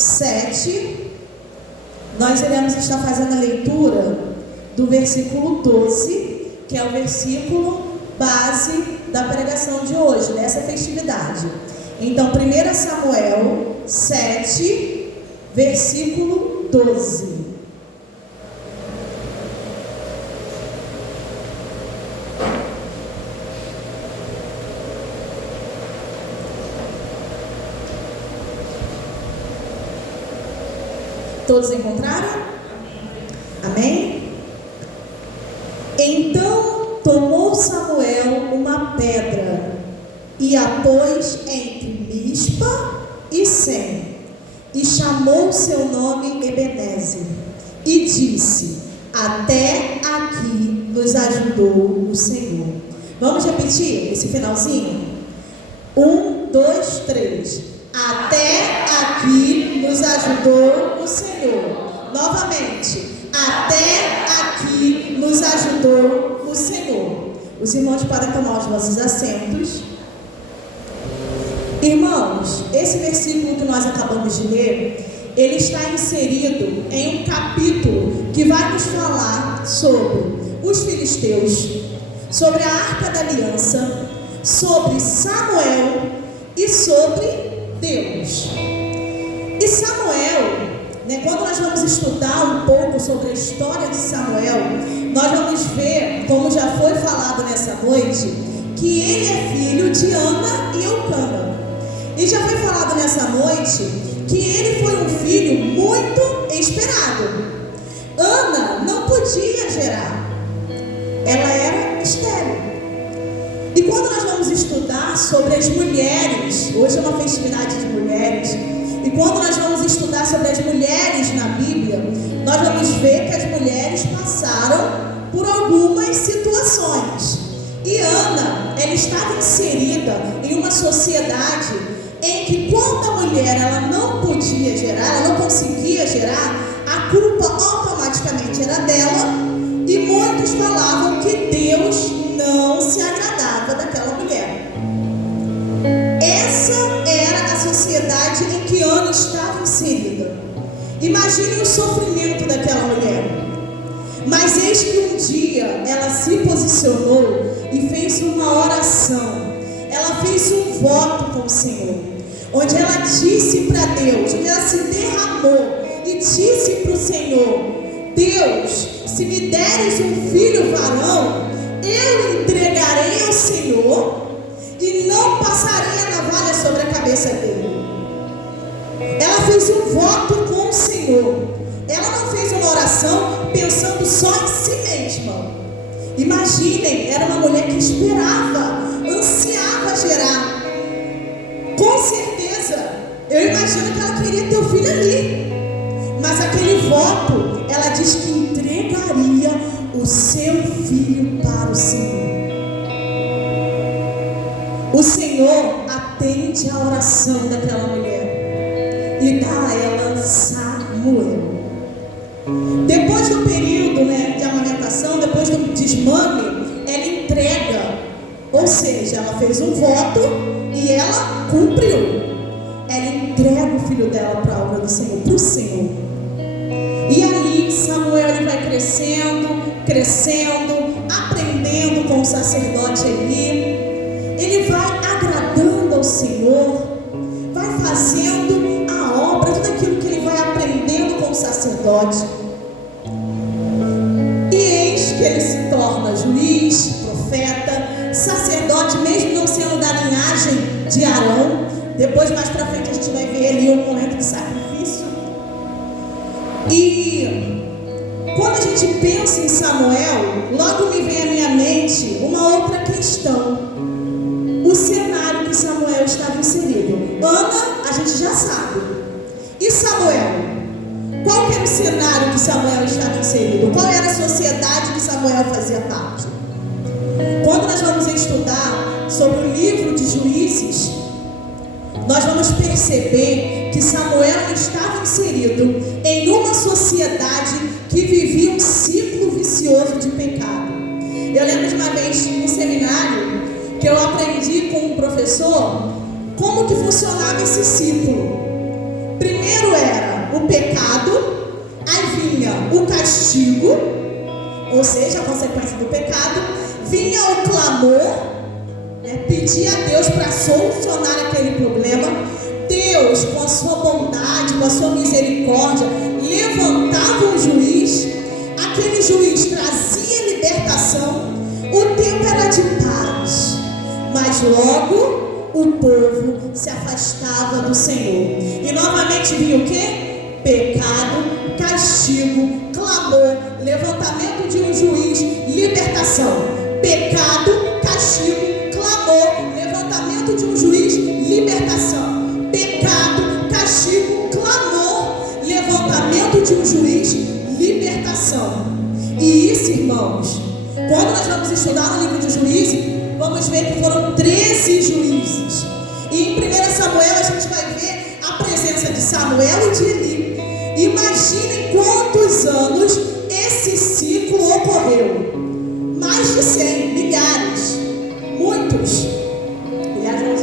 7, nós iremos estar fazendo a leitura do versículo 12, que é o versículo base da pregação de hoje, dessa festividade. Então, 1 Samuel 7, versículo 12. Todos encontraram? Amém? Então tomou Samuel uma pedra e a pôs entre Mispa e Sem, e chamou seu nome Ebenezer, e disse: até aqui nos ajudou o Senhor. Vamos repetir esse finalzinho? 1, 2, 3. Até aqui nos ajudou o Senhor. Novamente. Até aqui nos ajudou o Senhor. Os irmãos podem tomar os vossos assentos. Irmãos, esse versículo que nós acabamos de ler, ele está inserido em um capítulo que vai nos falar sobre os filisteus, sobre a Arca da Aliança, sobre Samuel e sobre Deus. E Samuel, quando nós vamos estudar um pouco sobre a história de Samuel, nós vamos ver, como já foi falado nessa noite, que ele é filho de Ana e Eucana. E já foi falado nessa noite que ele foi um filho muito esperado. Ana não podia gerar, ela era estéril. E quando nós vamos estudar sobre as mulheres, hoje é uma festividade de mulheres, e quando nós vamos estudar sobre as mulheres na Bíblia, nós vamos ver que as mulheres passaram por algumas situações. E Ana, ela estava inserida em uma sociedade em que quando a mulher ela não podia gerar, ela não conseguia gerar, a culpa automaticamente era dela, e muitos falavam que Deus não se agradava daquela mulher. Essa era a sociedade em que Ana estava inserida. Imagine o sofrimento daquela mulher. Mas eis que um dia ela se posicionou e fez uma oração. Ela fez um voto com o Senhor, onde ela disse para Deus, onde ela se derramou e disse para o Senhor: Deus, se me deres um filho varão, eu entregarei ao Senhor e não passarei a navalha sobre a cabeça dele. Ela fez um voto com o Senhor. Ela não fez uma oração pensando só em si mesma. Imaginem, era uma mulher que esperava, ansiava gerar. Com certeza, eu imagino que ela queria ter o filho ali. Mas aquele voto, ela diz que entregaria o seu filho para o Senhor. O Senhor atende a oração daquela mulher e dá a ela Samuel. Depois do período de amamentação, depois do desmame, ela entrega, ou seja, ela fez um voto e ela cumpriu. Ela entrega o filho dela para a obra do Senhor, para o Senhor. E ali Samuel ele vai crescendo, aprendendo com o sacerdote Eli. Ele vai agradando ao Senhor, vai fazendo a obra, tudo aquilo que ele vai aprendendo com o sacerdote. E eis que ele se torna juiz, profeta, sacerdote, mesmo não sendo da linhagem de Arão. Depois, mais para frente, a gente vai ver ali um momento de sacrifício. E quando a gente pensa em Samuel, logo me vem à minha mente uma outra questão. O cenário que Samuel estava inserido. Ana, a gente já sabe. E Samuel? Qual que era o cenário que Samuel estava inserido? Qual era a sociedade que Samuel fazia parte? Quando nós vamos estudar sobre o livro de Juízes, nós vamos perceber que Samuel estava inserido em uma sociedade que vivia um ciclo vicioso de pecado. Eu lembro de uma vez no seminário que eu aprendi com um professor como que funcionava esse ciclo. Primeiro era pecado, aí vinha o castigo, ou seja, a consequência do pecado, vinha o clamor, pedir a Deus para solucionar aquele problema. Deus, com a sua bondade, com a sua misericórdia, levantava um juiz, aquele juiz trazia libertação, o tempo era de paz, mas logo o povo se afastava do Senhor, e novamente vinha o quê? Pecado, castigo, clamor, levantamento de um juiz, libertação. Pecado, castigo, clamor, levantamento de um juiz, libertação. Pecado, castigo, clamor, levantamento de um juiz, libertação. E isso, irmãos, quando nós vamos estudar no livro de Juízes, vamos ver que foram 13 juízes. E em 1 Samuel a gente vai ver a presença de Samuel e de Eli. Imaginem quantos anos esse ciclo ocorreu. Mais de 100, milhares, muitos. Milhares,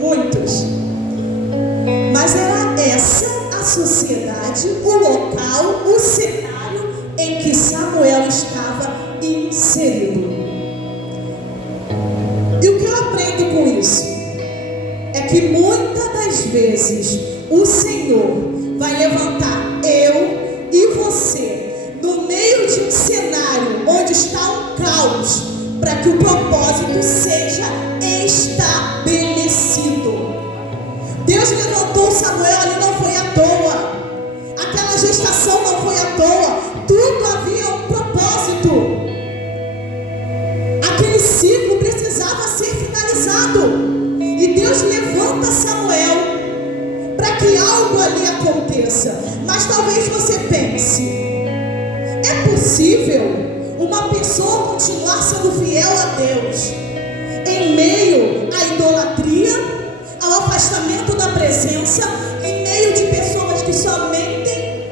muitos. Mas era essa a sociedade, o local, o cenário em que Samuel estava inserido. E o que eu aprendo com isso? É que muitas das vezes o Senhor vai levantar eu e você no meio de um cenário onde está um caos, para que o propósito seja estabelecido. Deus levantou Samuel ali, não foi à toa. Aquela gestação não foi à toa. Tudo havia um propósito. Aquele ciclo precisava ser finalizado. E Deus levanta Samuel para que algo ali aconteça. Mas talvez você pense: é possível uma pessoa continuar sendo fiel a Deus em meio à idolatria, ao afastamento da presença, em meio de pessoas que só mentem,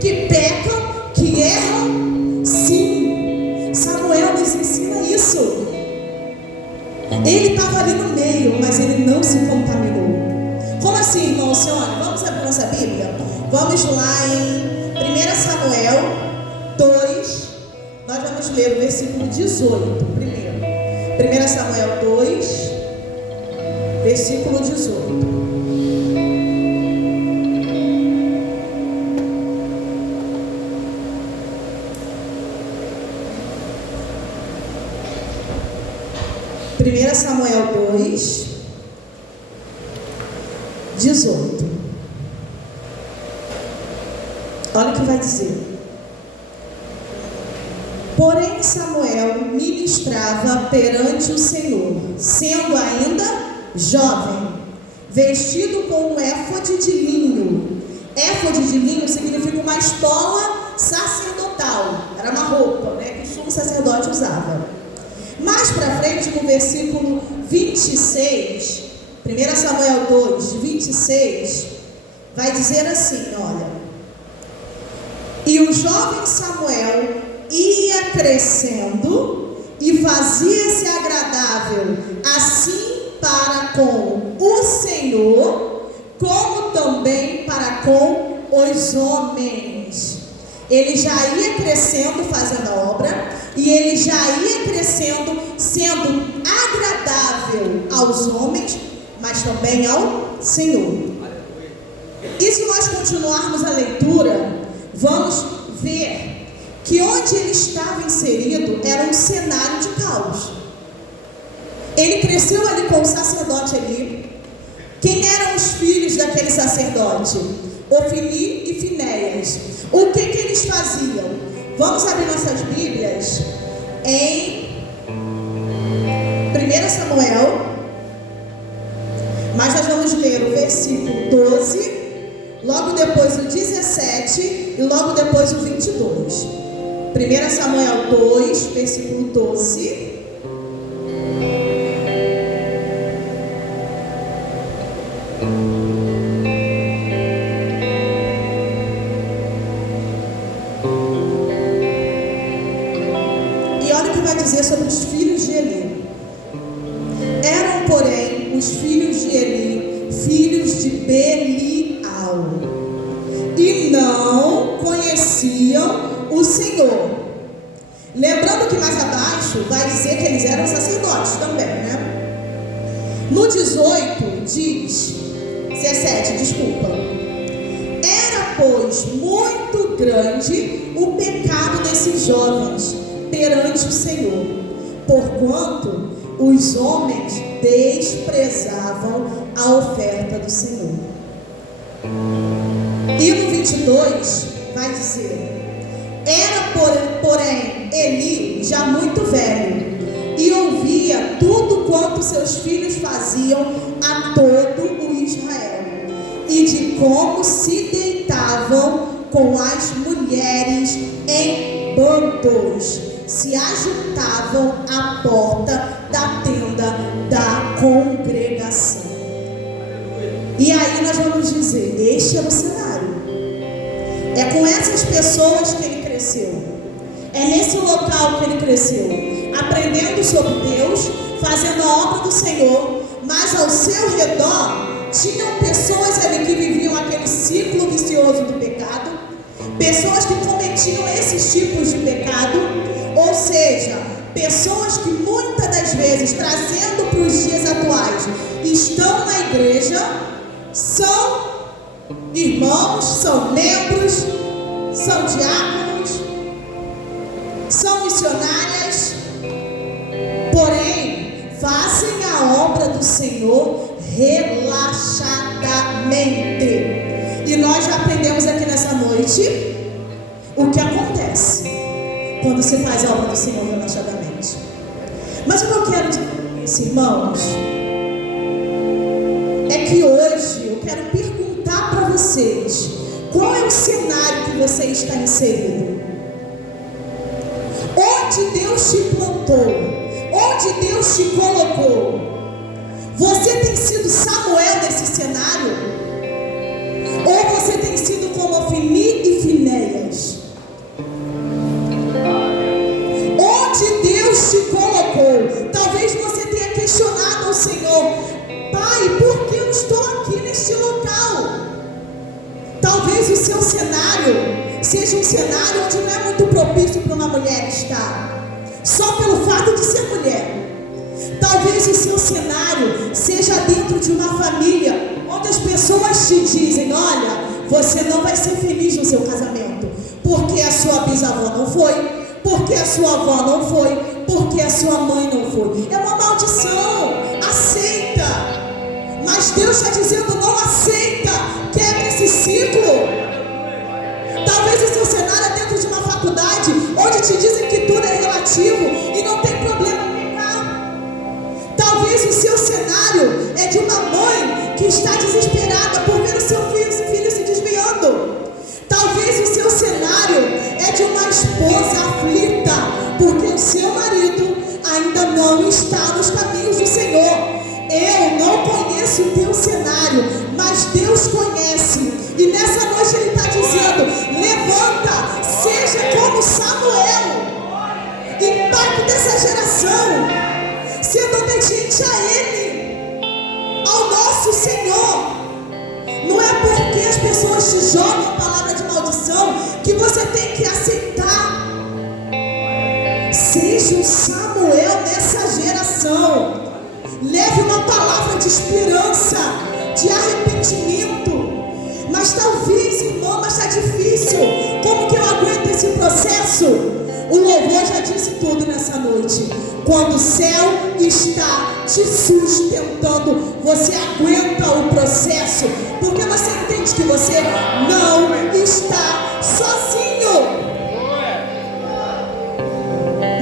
que pecam, que erram? Sim, Samuel nos ensina isso. Ele estava ali no meio, mas ele não se contaminou. Como assim, irmão Sione? Vamos abrir nossa Bíblia? Vamos lá em 1 Samuel 2. Nós vamos ler o versículo 18 primeiro. 1 Samuel 2, versículo 18. Primeira Samuel 2, 18. Olha o que vai dizer. Porém Samuel ministrava perante o Senhor, sendo ainda jovem, vestido com um éfode de linho. Éfode de linho significa uma estola sacerdotal. Era uma roupa, que o sumo sacerdote usava. Mais para frente, no versículo 26, 1 Samuel 2, 26, vai dizer assim, olha: e o jovem Samuel ia crescendo e fazia-se agradável, assim para com o Senhor, como também para com os homens. Ele já ia crescendo fazendo a obra, e ele já ia crescendo sendo agradável aos homens, mas também ao Senhor. E se nós continuarmos a leitura, vamos ver que onde ele estava inserido era um cenário de caos. Ele cresceu ali com o sacerdote ali. Quem eram os filhos daquele sacerdote? Ofni e Finéias. O que eles faziam? Vamos abrir nossas Bíblias em 1 Samuel, mas nós vamos ler o versículo 12, logo depois o 17 e logo depois o 22. 1 Samuel 2, versículo 12. E olha o que vai dizer sobre os filhos de Eli. Eram, porém, os filhos de Eli filhos de Belial, e não serviam o Senhor. Lembrando que mais abaixo vai dizer que eles eram sacerdotes também, né? No 18 diz, 17, desculpa. Era, pois, muito grande o pecado desses jovens perante o Senhor, porquanto os homens desprezavam a oferta do Senhor. E no 22 vai dizer: era porém Eli já muito velho, e ouvia tudo quanto seus filhos faziam a todo o Israel, e de como se deitavam com as mulheres em bandos, se ajuntavam à porta da tenda da congregação. E aí nós vamos dizer: este é o cenário. É com essas pessoas que ele cresceu. É nesse local que ele cresceu, aprendendo sobre Deus, fazendo a obra do Senhor, mas ao seu redor tinham pessoas ali que viviam aquele ciclo vicioso do pecado, pessoas que cometiam esses tipos de pecado, ou seja, pessoas que muitas das vezes, trazendo para os dias atuais, estão na igreja, são irmãos, são membros, são diáconos, são missionárias, porém fazem a obra do Senhor relaxadamente. E nós já aprendemos aqui nessa noite o que acontece quando se faz a obra do Senhor relaxadamente. Mas o que eu quero dizer, irmãos, é que hoje eu quero perguntar para vocês: qual é o cenário que você está inserido? Onde Deus te plantou? Onde Deus te colocou? Você tem sido Samuel nesse cenário? Ou você tem sido como Ofni e Finéias? Onde Deus te colocou? Talvez você tenha questionado ao Senhor: Pai, por que eu estou aqui neste local? Talvez o seu cenário seja um cenário onde não é muito propício para uma mulher estar, só pelo fato de ser mulher. Talvez o seu cenário seja dentro de uma família onde as pessoas te dizem: olha, você não vai ser feliz no seu casamento, porque a sua bisavó não foi, porque a sua avó não foi, porque a sua mãe não foi. É uma maldição. Aceita. Mas Deus está dizendo: não aceita. Quebra esse ciclo. Talvez o seu cenário é dentro de uma faculdade onde te dizem que tudo é relativo e não tem problema pecar. Talvez o seu cenário é de uma mãe que está desesperada por ver o seu filho se desviando. Talvez o seu cenário é de uma esposa aflita porque o seu marido ainda não está nos caminhos do Senhor. Eu não conheço o teu cenário, mas Deus conhece. E nessa noite Ele está dizendo: levanta, seja como Samuel, impacte dessa geração, sendo obediente a Ele, ao nosso Senhor. Não é porque as pessoas te jogam a palavra de maldição que você tem que aceitar. Seja um Samuel nessa geração. Leve uma palavra de esperança, de arrependimento. Mas talvez, irmão, mas está difícil. Como que eu aguento esse processo? O louvor já disse tudo nessa noite. Quando o céu está te sustentando, você aguenta o processo, porque você entende que você não está sozinho.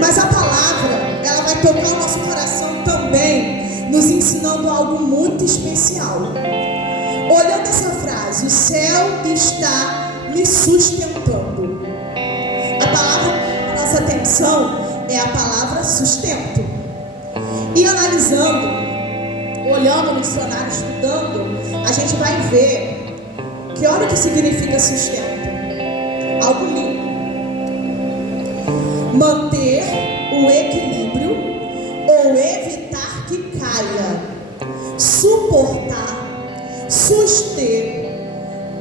Mas a palavra, ela vai tocar o nosso coração também, nos ensinando algo muito especial. Olhando essa frase: o céu está me sustentando. A palavra que nossa atenção é a palavra sustento. E analisando, olhando no dicionário, estudando, a gente vai ver que olha o que significa sustento. Algo lindo. Manter o equilíbrio ou evitar que caia. Suportar, suster,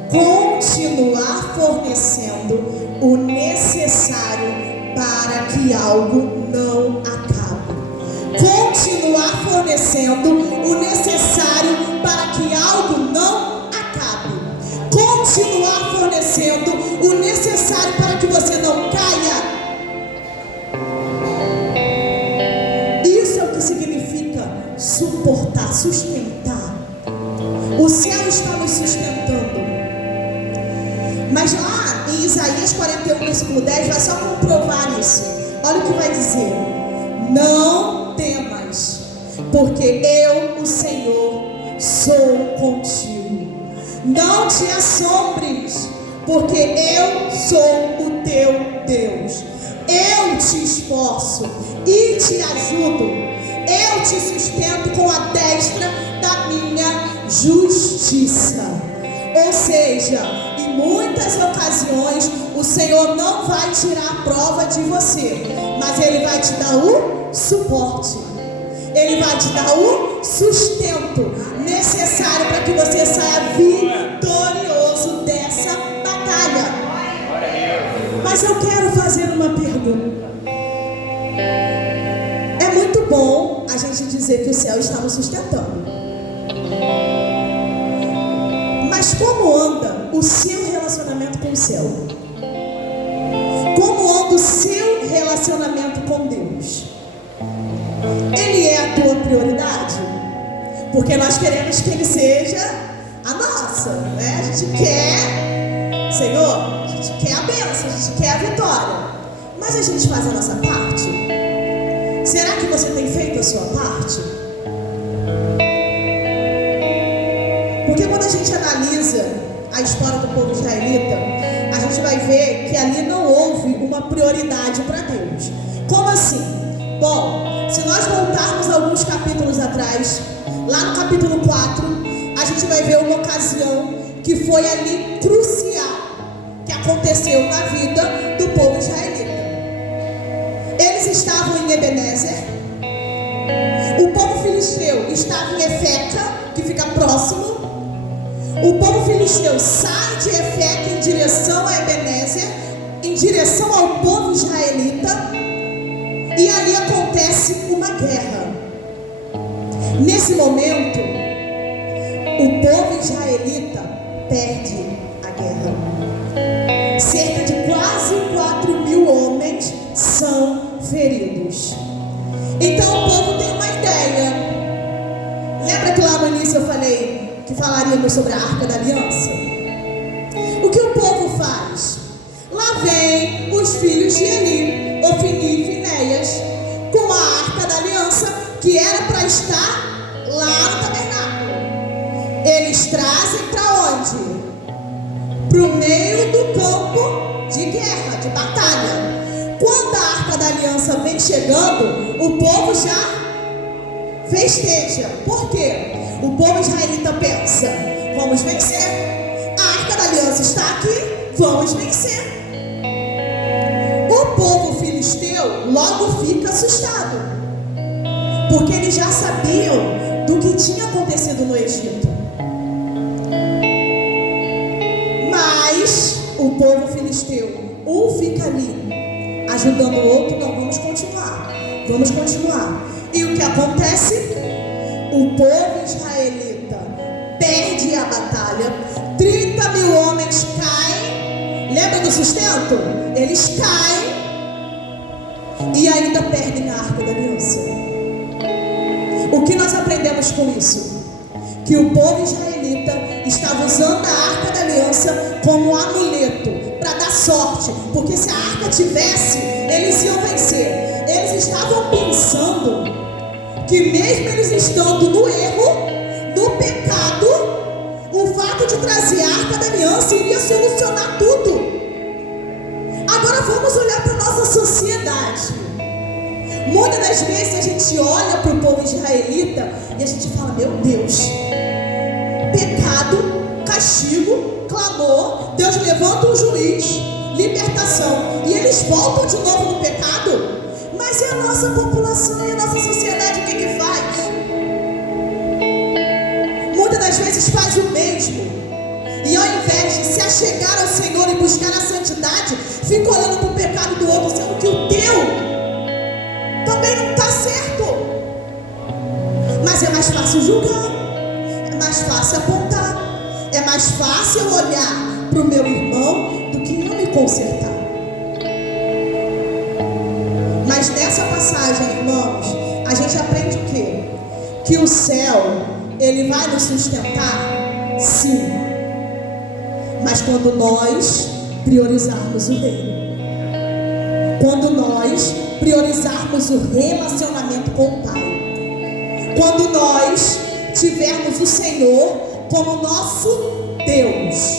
com continuar fornecendo o necessário para que algo não acabe. Continuar fornecendo o necessário para que algo não acabe. Continuar fornecendo o necessário para que você não caia. Isso é o que significa suportar, sustentar. O céu está nos sustentando. Mas lá em Isaías 41, versículo 10, vai só comprovar isso. Olha o que vai dizer: não temas, porque eu, o Senhor, sou contigo. Não te assombres, porque eu sou o teu Deus. Eu te esforço e te ajudo. Eu te sustento com a destra da minha justiça. Ou seja, em muitas ocasiões o Senhor não vai tirar a prova de você, mas Ele vai te dar o suporte. Ele vai te dar o sustento necessário para que você saia vitorioso dessa batalha. Mas eu quero fazer uma pergunta. É muito bom a gente dizer que o céu está nos sustentando, mas como anda o seu relacionamento com o céu? Como anda o seu relacionamento com Deus? Ele é a tua prioridade? Porque nós queremos que Ele seja a nossa, né? A gente quer, Senhor, a gente quer a bênção, a gente quer a vitória. Mas a gente faz a nossa parte? Será que você tem feito a sua parte? Porque quando a gente analisa a história do povo israelita, a gente vai ver que ali não houve uma prioridade para Deus. Como assim? Bom, se nós voltarmos alguns capítulos atrás, lá no capítulo 4, a gente vai ver uma ocasião que foi ali crucial, que aconteceu na vida do povo israelita. Eles estavam em Ebenezer, o povo filisteu estava em Efeca, que fica próximo. O povo filisteu sai de Efeca em direção a Ebenezer, em direção ao povo israelita, e ali acontece uma guerra. Nesse momento, o povo israelita perde a guerra. Cerca de quase 4.000 homens são feridos. Então o povo tem uma ideia. Lembra que lá no início eu falei que falaríamos sobre a Arca da Aliança? O que o povo faz? Lá vem os filhos de Eli, Ofni e Finéias, com a Arca da Aliança, que era para estar lá no tabernáculo. Eles trazem para onde? Para o meio do campo de guerra, de batalha. Quando a Arca da Aliança vem chegando, o povo já festeja. Por quê? O povo israelita pensa: vamos vencer. A Arca da Aliança está aqui, vamos vencer. O povo filisteu logo fica assustado, porque eles já sabiam do que tinha acontecido no Egito. Mas o povo filisteu, um fica ali ajudando o outro. Não, vamos continuar. E o que acontece? O povo israelita perde a batalha. 30.000 homens caem. Lembra do sustento? Eles caem e ainda perdem a Arca da Aliança. O que nós aprendemos com isso? Que o povo israelita estava usando a Arca da Aliança como amuleto para dar sorte, porque se a arca tivesse, eles iam vencer. Eles estavam pensando que mesmo eles estando no erro, no pecado, o fato de trazer a Arca da Aliança iria solucionar tudo. Agora vamos olhar para a nossa sociedade. Muitas das vezes a gente olha para o povo israelita e a gente fala: meu Deus, pecado, castigo, clamor, Deus levanta um juiz, libertação, e eles voltam de novo no pecado. Mas e a nossa população e a nossa sociedade, o que faz? Muitas das vezes faz o mesmo, e ao invés de se chegar ao Senhor e buscar a santidade, fica olhando para o pecado do outro, sendo que o teu também não está certo. Mas é mais fácil julgar, é mais fácil apontar, é mais fácil olhar para o meu irmão do que eu me consertar. Mas nessa passagem, irmãos, a gente aprende o quê? Que o céu, ele vai nos sustentar? Sim. Mas quando nós priorizarmos o reino, quando nós priorizarmos o relacionamento com o Pai, quando nós tivermos o Senhor como nosso Deus.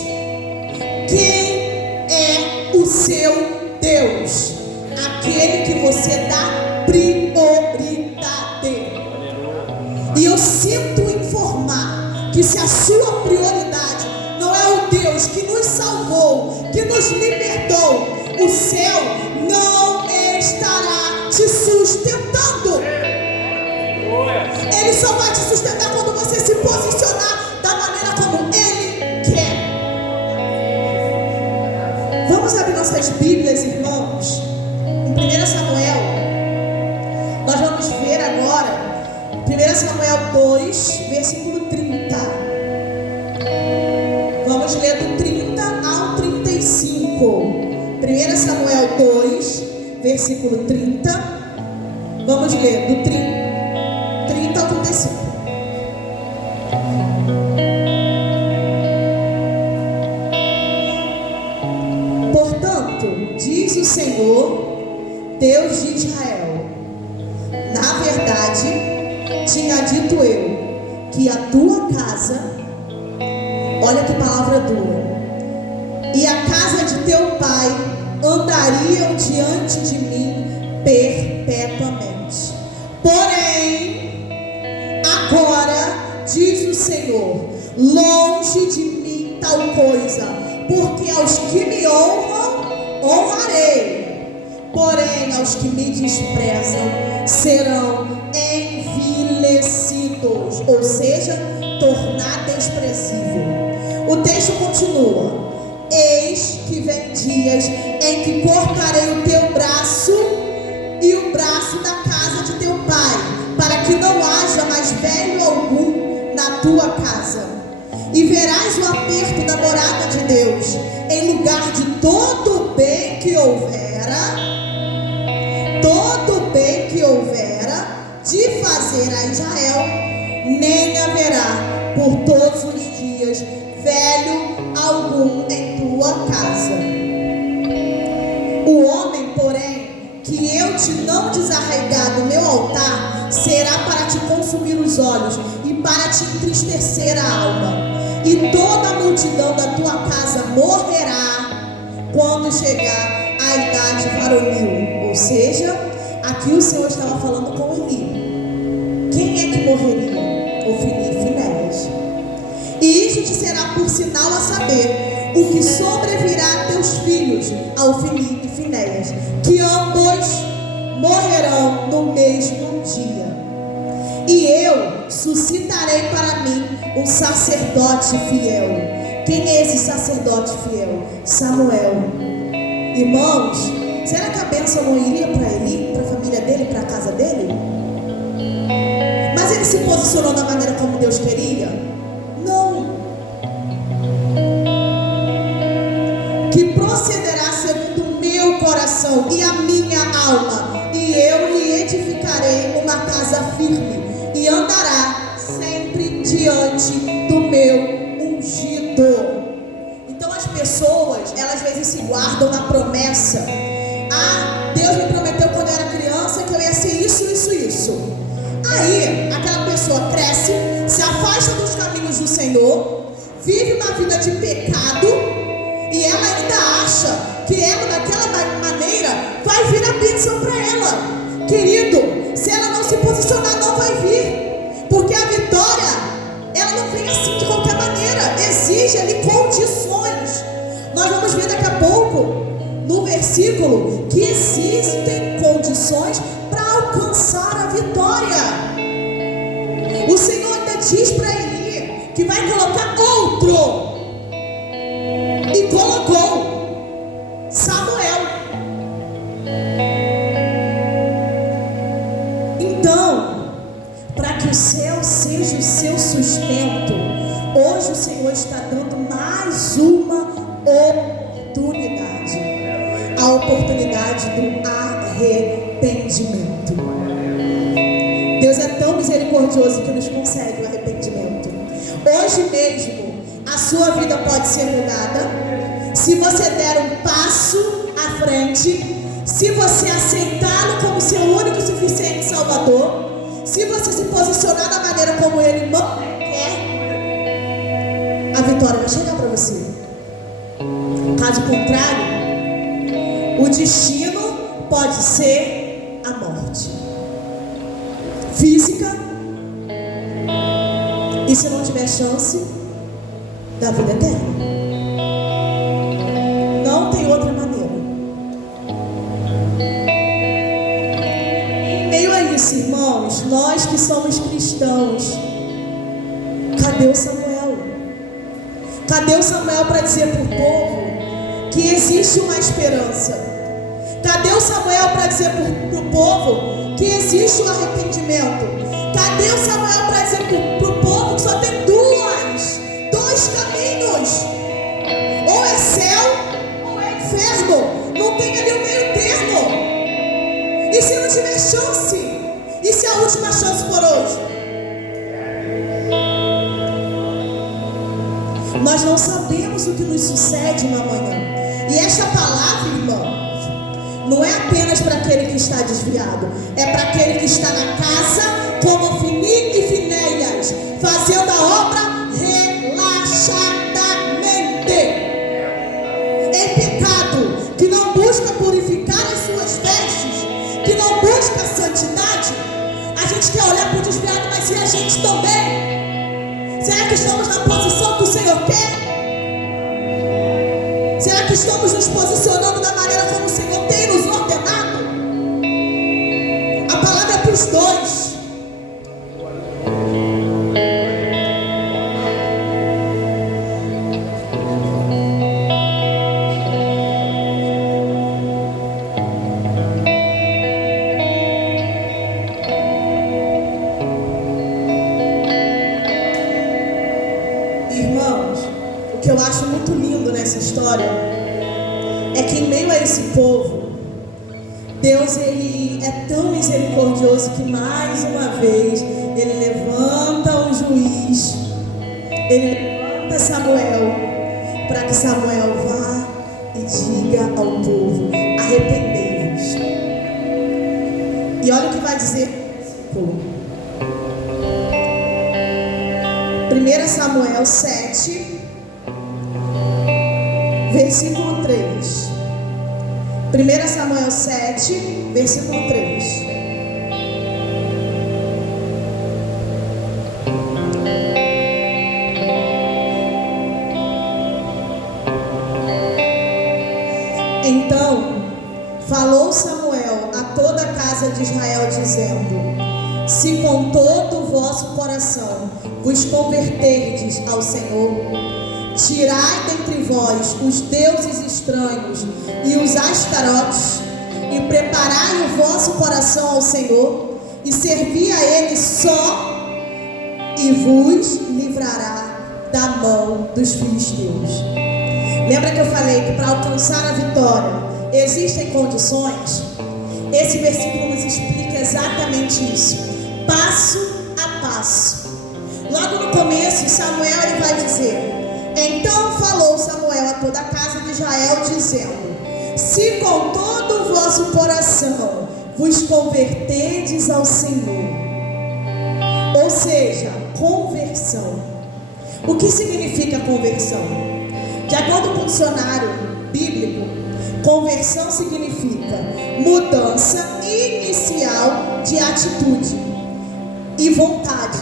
Quem é o seu Deus? Aquele que você dá prioridade. E eu sinto informar que se a sua prioridade não é o Deus que nos salvou, que nos libertou, o céu não estará te sustentando. Ele só vai te sustentar quando você se posicionar da maneira como Ele quer. Vamos abrir nossas Bíblias, irmãos, em 1 Samuel. Nós vamos ver agora 1 Samuel 2, versículo 30. Vamos ler do 30 ao 35. 1 Samuel 2, versículo 30. Vamos ler do 30 ao 35. Portanto, diz o Senhor, Deus de Israel: na verdade, tinha dito eu que a tua casa, olha que palavra dura, e a casa de teu pai andariam diante de mim perpetuamente. Porém, agora, diz o Senhor, longe de mim tal coisa, porque aos que me honram, honrarei, porém aos que me desprezam serão envilecidos, ou seja, tornar desprezível. O texto continua: eis que vem dias em que cortarei o teu braço e o braço da casa de teu pai, para que não haja mais velho algum na tua casa. E verás o aperto da morada de Deus, em lugar de todo o bem que houvera, de fazer a Israel, nem haverá por todos os dias velho algum em tua casa. O homem, porém, que eu te não desarraigar do meu altar, será para te consumir os olhos e para te entristecer a alma. E toda a multidão da tua casa morrerá quando chegar a idade varonil. Ou seja, aqui o Senhor estava falando com Eli. Quem é que morreria? Ofni e Finéias. E isso te será por sinal a saber o que sobrevirá a teus filhos, a Ofni e Finéias, que ambos morrerão no mesmo dia. E eu suscitarei para mim um sacerdote fiel. Quem é esse sacerdote fiel? Samuel. Irmãos, será que a bênção não iria para Eli, para a família dele, para a casa dele? Mas ele se posicionou da maneira como Deus queria? Não. Que procederá segundo o meu coração e a minha alma, e eu lhe edificarei uma casa firme, e andará sempre diante do meu ungido. Então as pessoas, elas às vezes se guardam na promessa. Ah, Deus me prometeu quando eu era criança que eu ia ser isso, isso, isso. Aí, aquela pessoa cresce, se afasta dos caminhos do Senhor, vive uma vida de pecado, e ela ainda acha que ela, daquela maneira, vai vir a bênção para ela. Querido, se ela não se posicionar, não vai vir, porque a vitória, ela não vem assim de qualquer maneira, exige ali condições. Nós vamos ver daqui a pouco, no versículo, que existem condições para alcançar a vitória. O Senhor ainda diz para Eli que vai colocar outro igual a oportunidade do arrependimento. Deus é tão misericordioso que nos concede o arrependimento. Hoje mesmo, a sua vida pode ser mudada se você der um passo à frente, se você aceitá-lo como seu único e suficiente Salvador, se você se posicionar da maneira como Ele quer, a vitória vai chegar para você. Caso contrário, o destino pode ser a morte física, e se não tiver chance, da vida eterna. Não tem outra maneira. Em meio a isso, irmãos, nós que somos cristãos, cadê o Samuel? Cadê o Samuel para dizer para o povo que existe uma esperança? Cadê o Samuel para dizer para o povo que existe um arrependimento? Cadê o Samuel para dizer para o povo que só tem dois caminhos? Ou é céu ou é inferno. Não tem ali o meio termo. E se não tiver chance? E se a última chance for hoje? Nós não sabemos o que nos sucede na manhã. E esta palavra, irmão, não é apenas para aquele que está desviado, é para aquele que está na casa como Ofni e Finéias, fazendo a obra relaxadamente, em pecado, que não busca purificar as suas vestes, que não busca santidade. A gente quer olhar para o desviado, mas e a gente também? Será que estamos na posição que o Senhor quer? Será que estamos nos posicionando da maneira como o Senhor tem nos ordenado? A palavra é para os dois. Irmãos, o que eu acho muito lindo nessa história é que em meio a esse povo, Deus, Ele é tão misericordioso que mais uma vez Ele levanta um juiz, Ele levanta Samuel, para que Samuel vá e diga ao povo: arrependei-vos. E olha o que vai dizer esse povo. 1 Samuel 7, versículo 3. 1 Samuel 7, versículo 3. Então falou Samuel a toda a casa de Israel, dizendo: se com todo o vosso coração vos converterdes ao Senhor, tirai dentre vós os deuses estranhos e os astarotes, e preparai o vosso coração ao Senhor, e servi a Ele só, e vos livrará da mão dos filisteus. Lembra que eu falei que para alcançar a vitória existem condições? Esse versículo nos explica exatamente isso, passo a passo. Logo no começo, Samuel ele vai dizer: então falou Samuel a toda a casa de Israel, dizendo: se com todo o vosso coração vos converterdes ao Senhor. Ou seja, conversão. O que significa conversão? De acordo com o dicionário bíblico, conversão significa mudança inicial de atitude e vontade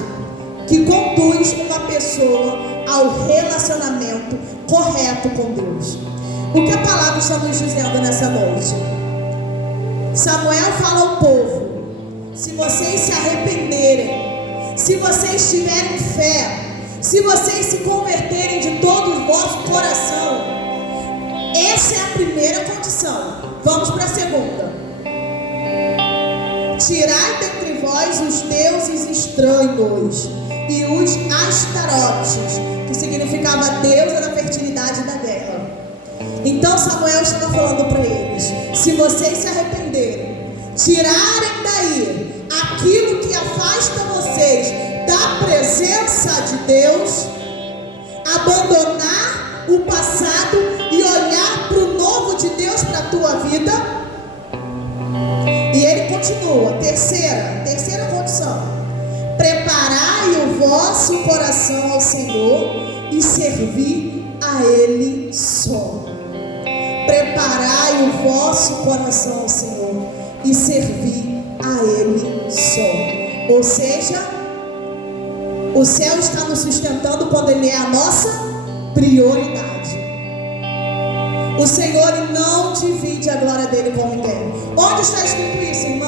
que conduz uma pessoa ao relacionamento correto com Deus. O que a palavra está nos dizendo nessa noite? Samuel fala ao povo: se vocês se arrependerem, se vocês tiverem fé, se vocês se converterem de todo o vosso coração, essa é a primeira condição. Vamos para a segunda. Tirai dentre vós os deuses estranhos e os astarotes, que significava deusa da fertilidade e da guerra. Então Samuel estava falando para eles: se vocês se arrependerem, tirarem daí aquilo que afasta vocês da presença de Deus, abandonar o passado e olhar para o novo de Deus para a tua vida. E ele continua, terceira condição: preparai o vosso coração ao Senhor e servir a Ele só. Preparai o vosso coração ao Senhor e servir a Ele só. Ou seja, o céu está nos sustentando quando Ele é a nossa prioridade. O Senhor não divide a glória dele com ninguém. Onde está escrito isso, irmã?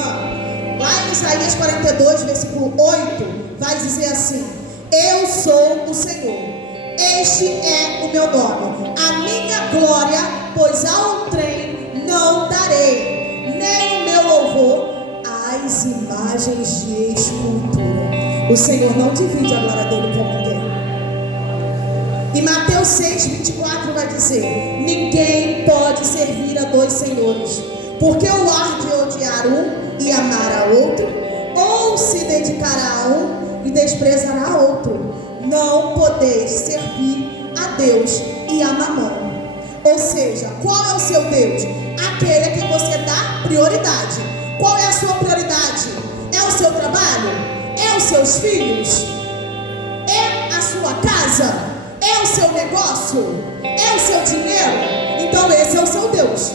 Lá em Isaías 42, versículo 8, vai dizer assim: eu sou o Senhor, este é o meu nome, a minha glória, pois a outrem não darei, nem o meu louvor às imagens de escultura. O Senhor não divide a glória dele com ninguém. E Mateus 6, 24 vai dizer: ninguém pode servir a dois senhores, porque ou há de odiar um e amar a outro, ou se dedicará a um e desprezará a outro. Não podeis servir a Deus e a Mamon. Ou seja, qual é o seu Deus? Aquele a quem você dá prioridade. Qual é a sua prioridade? É o seu trabalho? É os seus filhos? É a sua casa? É o seu negócio? É o seu dinheiro? Então esse é o seu Deus,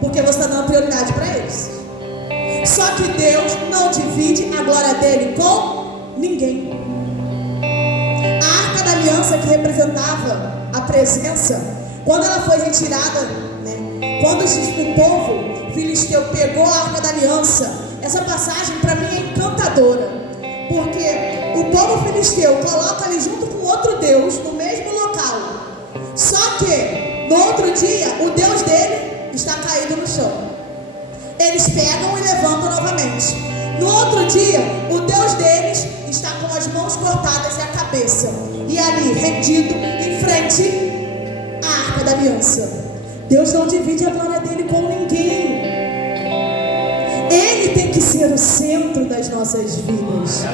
porque você está dando prioridade para eles. Só que Deus não divide a glória dele com ninguém. A Arca da Aliança, que representava a presença, quando ela foi retirada, quando o povo filisteu pegou a Arca da Aliança, essa passagem para mim é encantadora, porque o povo filisteu coloca ali junto com outro Deus no mesmo local. Só que no outro dia o Deus dele está caído no chão. Eles pegam e levantam novamente. No outro dia o Deus deles está com as mãos cortadas e a cabeça, e ali rendido em frente à Arca da Aliança. Deus não divide a glória dele com ninguém. Ele tem que ser o centro das nossas vidas.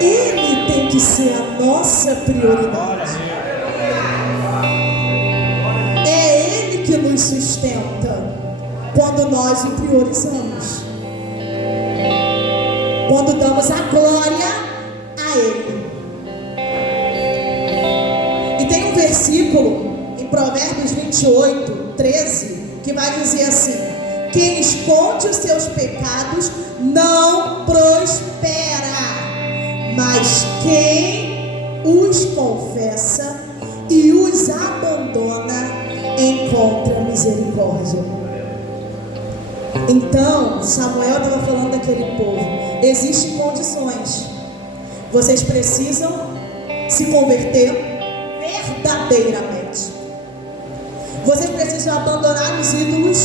Ele tem que ser a nossa prioridade. É Ele que nos sustenta quando nós o priorizamos, quando damos a glória a Ele. E tem um versículo em Provérbios 28, 13, que vai dizer assim: quem esconde os seus pecados não prospera, mas quem os confessa e os abandona encontra misericórdia. Então Samuel estava falando daquele povo: existem condições, vocês precisam se converter verdadeiramente, vocês precisam abandonar os ídolos,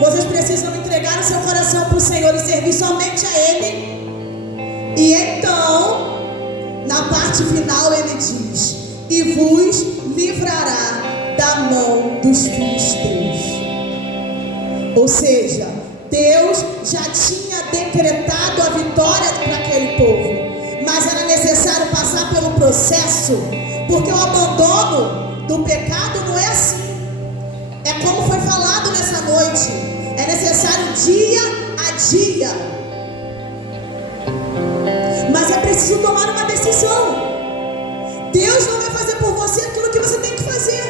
vocês precisam entregar o seu coração para o Senhor e servir somente a Ele. E então, na parte final ele diz: e vos livrará da mão dos filisteus. Ou seja, Deus já tinha decretado a vitória para aquele povo, mas era necessário passar pelo processo, porque o abandono do pecado não é assim. É como foi falado nessa noite, é necessário dia a dia, mas é preciso tomar uma decisão. Deus não vai fazer por você aquilo que você tem que fazer,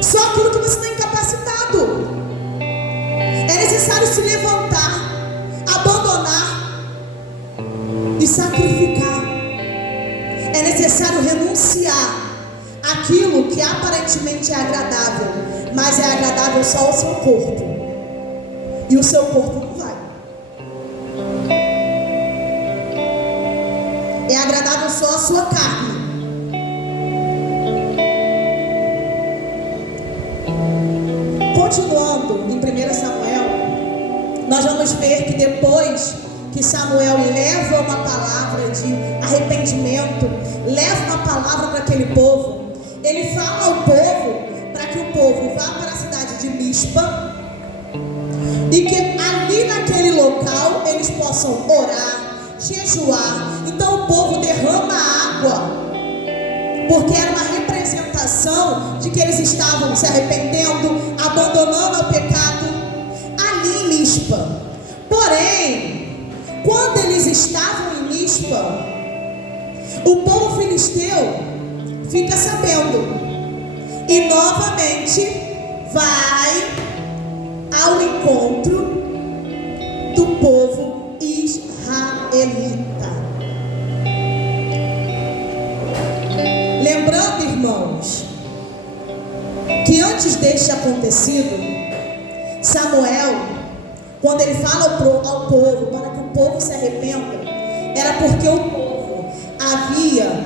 só aquilo que você está incapacitado. É necessário se levantar, abandonar e sacrificar. É necessário renunciar aquilo que aparentemente é agradável, mas é agradável só ao seu corpo, e o seu corpo não vai. É agradável só a sua carne. Continuando em 1 Samuel, nós vamos ver que depois que Samuel leva uma palavra de arrependimento, leva uma palavra para aquele povo, ele fala ao povo Mispa, e que ali naquele local eles possam orar, jejuar. Então o povo derrama água, porque era uma representação de que eles estavam se arrependendo, abandonando o pecado ali em Mispa. Porém, quando eles estavam em Mispa, o povo filisteu fica sabendo e novamente vai ao encontro do povo israelita. Lembrando, irmãos, que antes deste acontecido, Samuel, quando ele fala ao povo para que o povo se arrependa, era porque o povo havia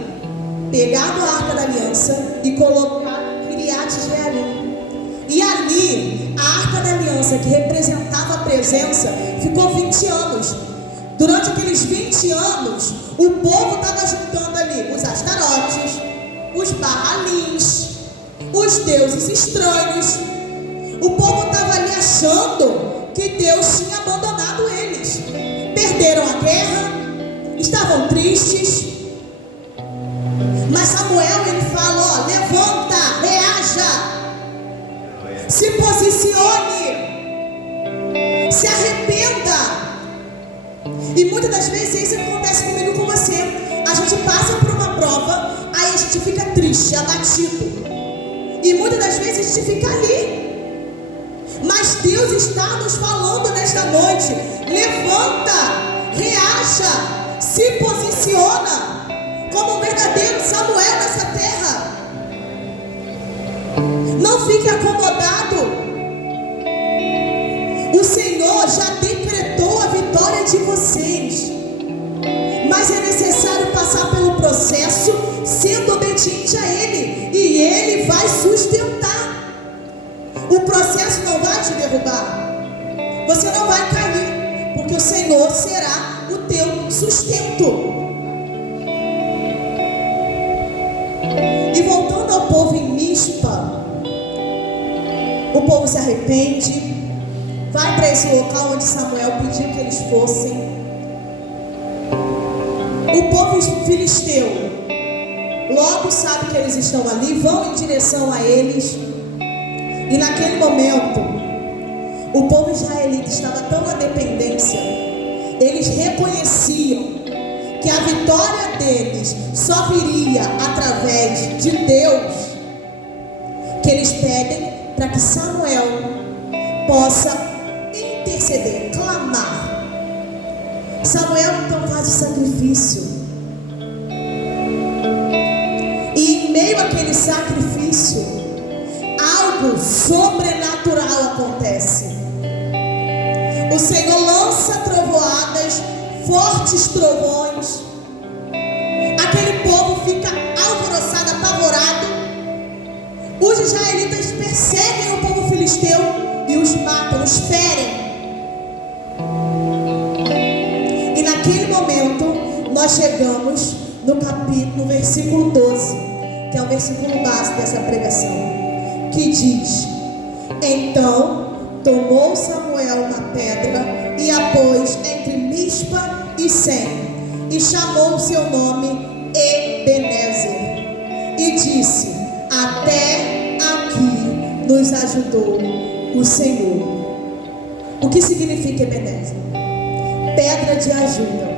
pegado a Arca da Aliança e colocado em Quiriat-Jearim. E ali, a Arca da Aliança, que representava a presença, ficou 20 anos. Durante aqueles 20 anos, o povo estava juntando ali os astarotes, os Baalins, os deuses estranhos. O povo estava ali achando que Deus tinha abandonado eles. Perderam a guerra, estavam tristes. Mas Samuel, ele fala, levanta, reaja, se posicione, se arrependa. E muitas das vezes isso acontece comigo e com você. A gente passa por uma prova, aí a gente fica triste, abatido, e muitas das vezes a gente fica ali. Mas Deus está nos falando nesta noite: levanta, reaja, se posiciona como um verdadeiro Samuel nessa terra. Não fique acomodado. O Senhor já decretou a vitória de vocês, mas é necessário passar pelo processo sendo obediente a Ele, e Ele vai sustentar. O processo não vai te derrubar, você não vai cair, porque o Senhor será o teu sustento. E voltando ao povo em Mispa, o povo se arrepende, vai para esse local onde Samuel pediu que eles fossem. O povo filisteu logo sabe que eles estão ali, vão em direção a eles. E naquele momento, o povo israelita estava tão na dependência, eles reconheciam que a vitória deles só viria através de Deus, que eles pedem para que Samuel possa interceder, clamar. Samuel então faz o sacrifício, e em meio àquele sacrifício, algo sobrenatural acontece. O Senhor lança trovoadas, fortes trovões. Aquele povo fica alvoroçado, apavorado. Os israelitas perseguem o povo filisteu e os matam, os ferem. E naquele momento nós chegamos no versículo 12, que é o versículo base dessa pregação, que diz: então tomou Samuel uma pedra e a pôs entre Mispa e Sem, e chamou o seu nome Ebenezer, e disse: até aqui nos ajudou o Senhor. O que significa Ebenezer? Pedra de ajuda.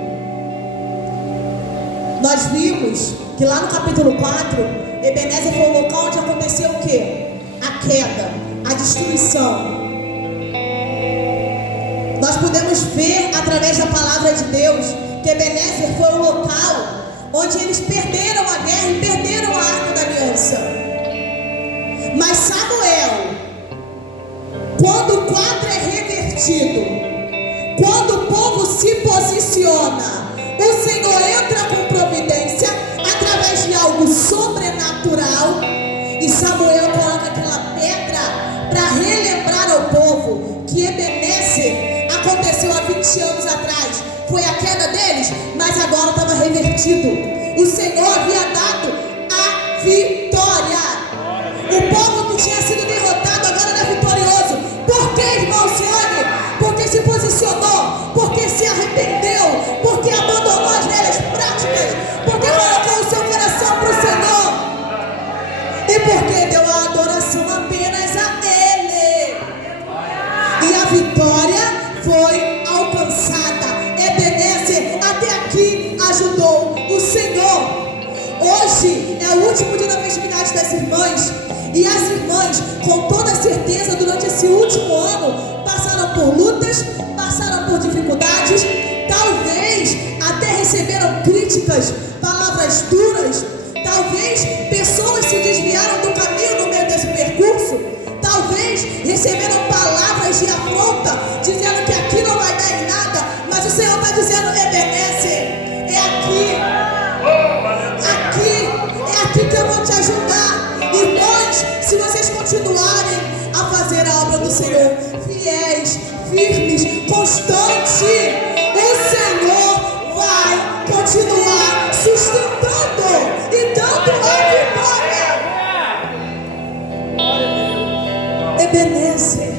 Nós vimos que lá no capítulo 4, Ebenezer foi o local onde aconteceu o quê? A queda, a destruição. Nós podemos ver através da palavra de Deus que Ebenezer foi o local onde eles perderam a guerra e perderam a Arca da Aliança. Mas Samuel, quando o quadro é revertido, quando o povo se posiciona, o Senhor entra com providência através de algo sobrenatural, e Samuel coloca aquela pedra para relembrar ao povo que Ebenezer aconteceu há 20 anos atrás. Foi a queda deles, mas agora estava revertido. O Senhor havia dado a vitória. O povo que tinha sido derrotado agora era vitorioso. E as irmãs, com toda certeza, durante esse último ano, passaram por lutas, passaram por dificuldades, talvez até receberam críticas, palavras duras, talvez pessoas se desviaram do caminho no meio desse percurso, talvez receberam palavras de afronta, dizendo que aqui não vai dar em nada, mas o Senhor está dizendo: Ebenezer, é aqui que eu vou te ajudar. Irmãos, se vocês continuarem a fazer a obra do Senhor, fiéis, firmes, constantes, o Senhor vai continuar sustentando e dando a vitória. Ebenezer.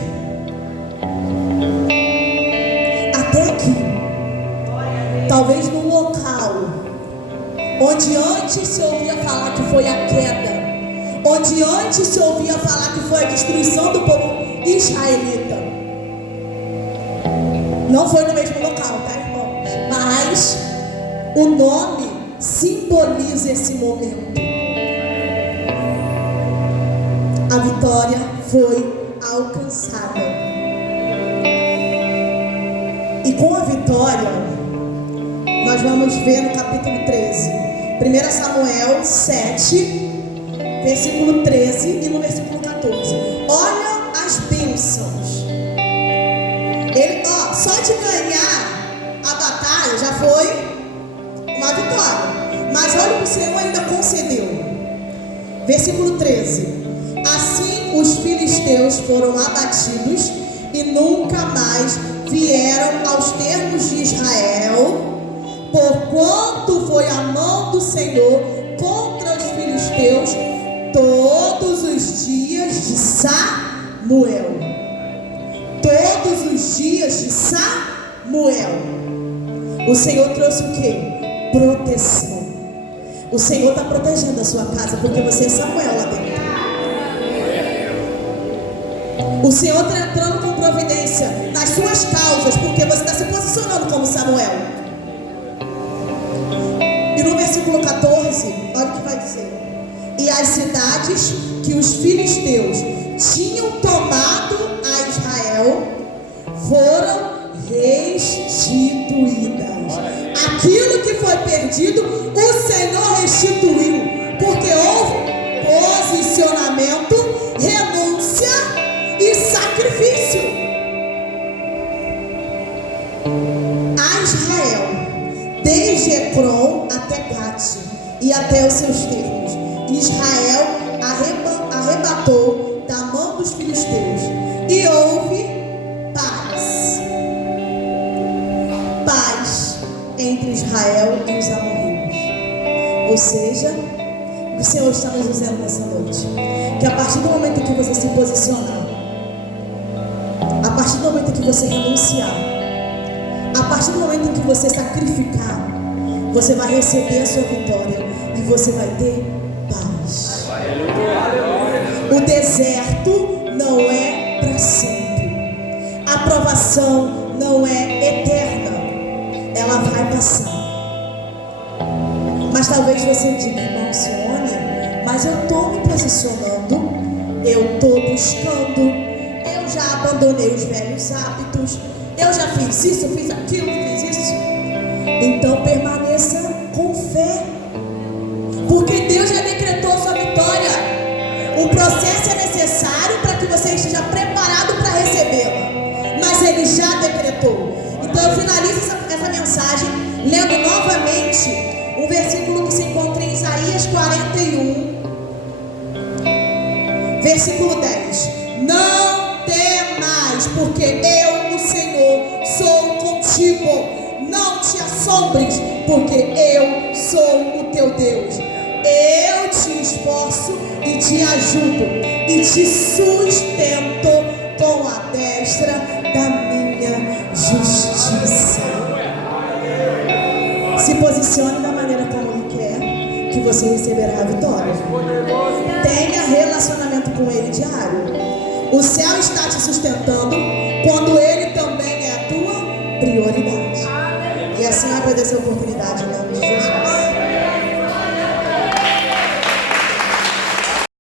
Até aqui, talvez num local onde antes se ouvia falar que foi a queda, onde antes se ouvia falar que foi a destruição do povo israelita. Não foi no mesmo local, tá, irmãos? Mas o nome simboliza esse momento. A vitória foi alcançada. E com a vitória, nós vamos ver no capítulo 13. 1 Samuel 7, versículo 13 e no versículo 14. Olha as bênçãos. Ele, só de ganhar a batalha já foi uma vitória. Mas olha o que o Senhor ainda concedeu. Versículo 13. Assim os filisteus foram abatidos e nunca mais vieram aos termos de Israel, porquanto foi a mão do Senhor contra os filisteus todos os dias de Samuel. Todos os dias de Samuel. O Senhor trouxe o quê? Proteção. O Senhor está protegendo a sua casa, porque você é Samuel lá dentro. O Senhor está entrando com providência nas suas causas, porque você está se posicionando como Samuel. E no versículo 14, olha o que vai dizer: e as cidades que os filisteus tinham tomado a Israel foram restituídas. Aquilo que foi perdido, o Senhor restituiu, porque houve posicionamento, renúncia e sacrifício. A Israel, desde Ecrom até Gate e até os seus termos, Israel arrebatou da mão dos filisteus, e houve paz entre Israel e os amorreus. Ou seja, o Senhor está nos dizendo nessa noite que a partir do momento que você se posicionar, a partir do momento que você renunciar, a partir do momento em que você sacrificar, você vai receber a sua vitória e você vai ter paz. O deserto não é para sempre. A provação não é eterna. Ela vai passar. Mas talvez você diga: irmão Sione, mas eu estou me posicionando, eu estou buscando, eu já abandonei os velhos hábitos, eu já fiz isso, fiz aquilo, fiz isso. Então permaneça com fé, porque Deus já decretou sua vitória. O processo é necessário para que você esteja preparado para recebê-la, mas Ele já decretou. Então eu finalizo essa mensagem lendo novamente um versículo que se encontra em Isaías 41, versículo 10. Não temais, porque eu, o Senhor, sou contigo. Não te assombres, porque eu sou o teu Deus. Eu te esforço e te ajudo e te sustento com a destra da minha justiça. Se posicione da maneira como Ele quer, que você receberá a vitória. Tenha relacionamento com Ele diário. O céu está te sustentando.